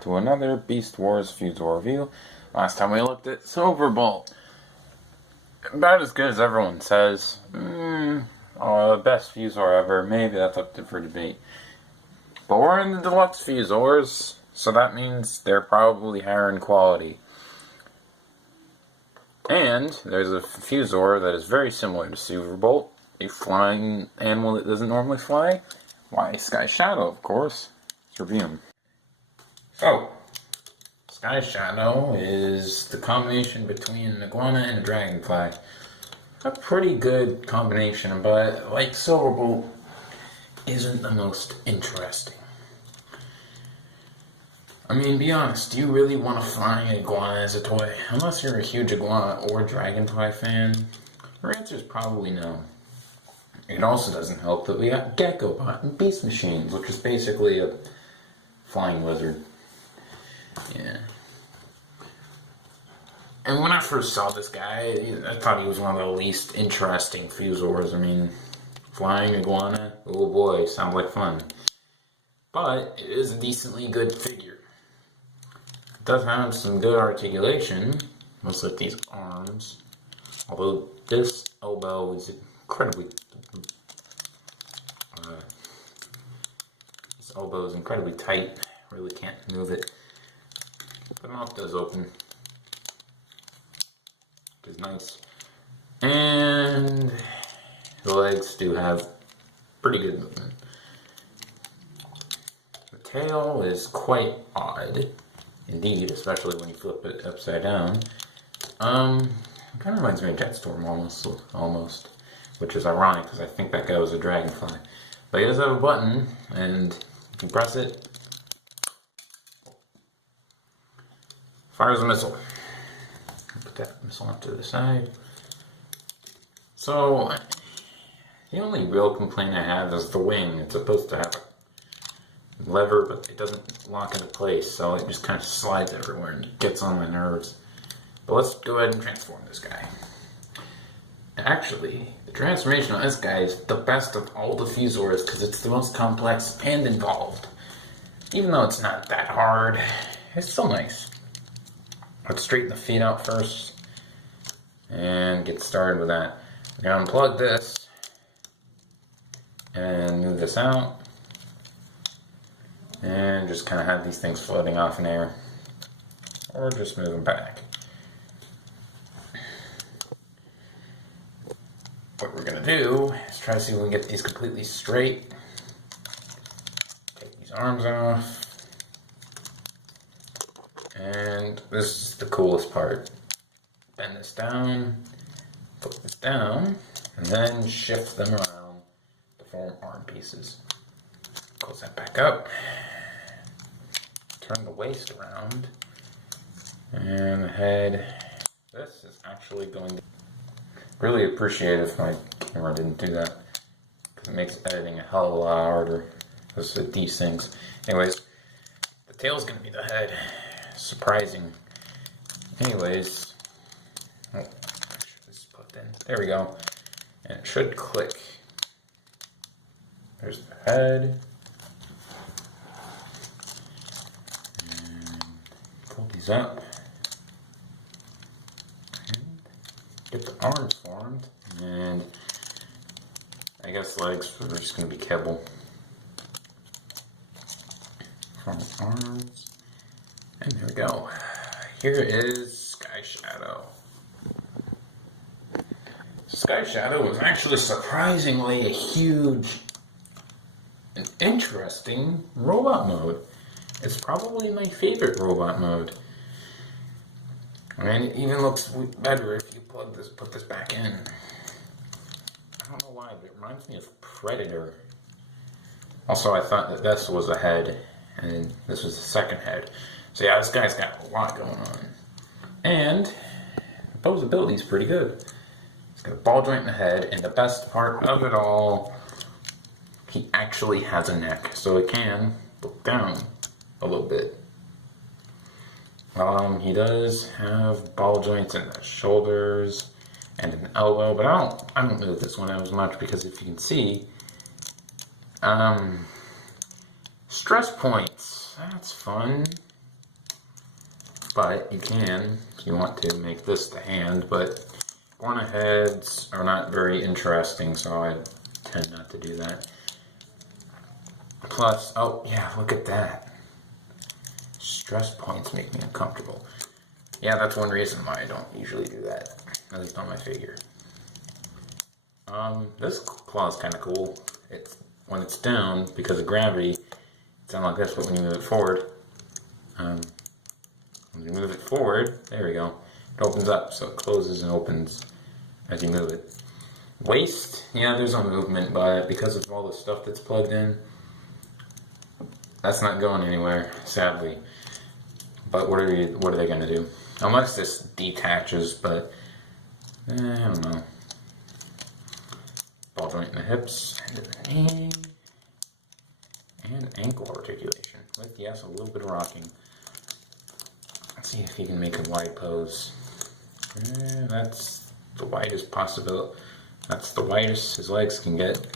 back to another Beast Wars fuzor review. Last time we looked at Silverbolt. About as good as everyone says. Best fuzor ever. Maybe that's up for debate. But we're in the deluxe fuzors, so that means they're probably higher in quality. And there's a fuzor that is very similar to Silverbolt, a flying animal that doesn't normally fly. Why, Sky Shadow, of course. Let's review him. So, Sky Shadow is the combination between an iguana and a dragonfly. A pretty good combination, but like Silverbolt, isn't the most interesting. I mean, be honest, do you really want to fly an iguana as a toy? Unless you're a huge iguana or dragonfly fan, your answer is probably no. It also doesn't help that we got Gekobot and Beast Machines, which is basically a flying lizard. Yeah. And when I first saw this guy, I thought he was one of the least interesting fuzors. I mean, flying iguana, oh boy, sounds like fun. But it is a decently good figure. It does have some good articulation, most like these arms. Although this elbow is incredibly... this elbow is incredibly tight. Really can't move it. The mouth does open, which is nice. And the legs do have pretty good movement. The tail is quite odd, indeed, especially when you flip it upside down. It kind of reminds me of Jetstorm almost, which is ironic because I think that guy was a dragonfly. But he does have a button, and if you press it, fires a missile. Put that missile off to the side. So, the only real complaint I have is the wing. It's supposed to have a lever, but it doesn't lock into place, so it just kind of slides everywhere and gets on my nerves. But let's go ahead and transform this guy. Actually, the transformation on this guy is the best of all the fuzors because it's the most complex and involved. Even though it's not that hard, it's still nice. Let's straighten the feet out first and get started with that. We're going to unplug this and move this out and just kind of have these things floating off in air, or just move them back. What we're going to do is try to see if we can get these completely straight. Take these arms off. And this is the coolest part. Bend this down, put this down, and then shift them around to form arm pieces. Close that back up. Turn the waist around. And the head. This is actually going to... Really appreciate if my camera didn't do that, because it makes editing a hell of a lot harder. Because it desyncs. Anyways, the tail's going to be the head. Surprising. Anyways, oh, this is plugged in. There we go. And it should click. There's the head. And pull these up. And get the arms formed. And I guess legs are just going to be kibble. Form the arms. And there we go. Here is Sky Shadow. Sky Shadow was actually surprisingly a huge and interesting robot mode. It's probably my favorite robot mode. And it even looks better if you put this back in. I don't know why, but it reminds me of Predator. Also, I thought that this was a head, and this was the second head. So yeah, this guy's got a lot going on. And the posability is pretty good. He's got a ball joint in the head, and the best part of it all, he actually has a neck, so it can look down a little bit. He does have ball joints in the shoulders and an elbow, but I don't move this one out as much because if you can see, stress points, that's fun. but you can, if you want to, make this the hand, but Guana heads are not very interesting, so I tend not to do that. Plus, oh yeah, look at that. Stress points make me uncomfortable. Yeah, that's one reason why I don't usually do that, at least on my figure. This claw is kind of cool. When it's down, because of gravity, it's down like this, but when you move it forward, when you move it forward, there we go, it opens up, so it closes and opens as you move it. Waist, yeah, there's no movement, but because of all the stuff that's plugged in, that's not going anywhere, sadly. But what are they going to do? Unless this detaches, but I don't know. Ball joint in the hips, and the knee, and ankle articulation. With, yes, a little bit of rocking. Let's see if he can make a wide pose. That's the widest possibility. That's the widest his legs can get.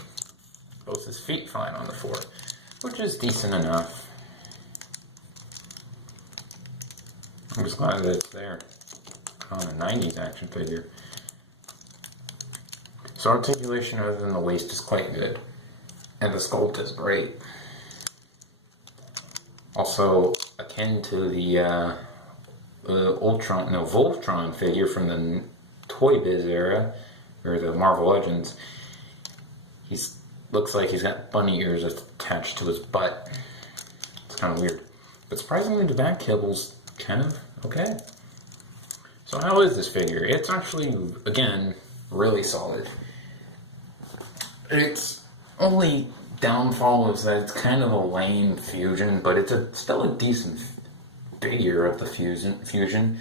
Both his feet fine on the floor, which is decent enough. I'm just glad that it's there on a 90s action figure. So articulation other than the waist is quite good. And the sculpt is great. Also akin to the Voltron figure from the Toy Biz era, or the Marvel Legends. Looks like he's got bunny ears attached to his butt. It's kind of weird. But surprisingly, the back cabble's kind of okay. So how is this figure? It's actually, again, really solid. Its only downfall is that it's kind of a lame fusion, but it's still a decent figure of the fusion,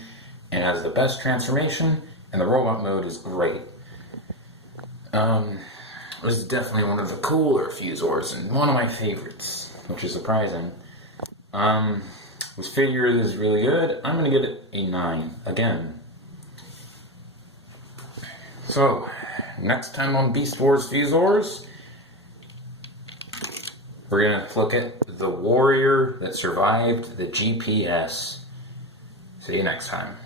and has the best transformation, and the robot mode is great. This is definitely one of the cooler fuzors, and one of my favorites, which is surprising. This figure is really good. I'm going to give it a 9, again. So, next time on Beast Wars Fuzors, we're going to look at the warrior that survived the GPS. See you next time.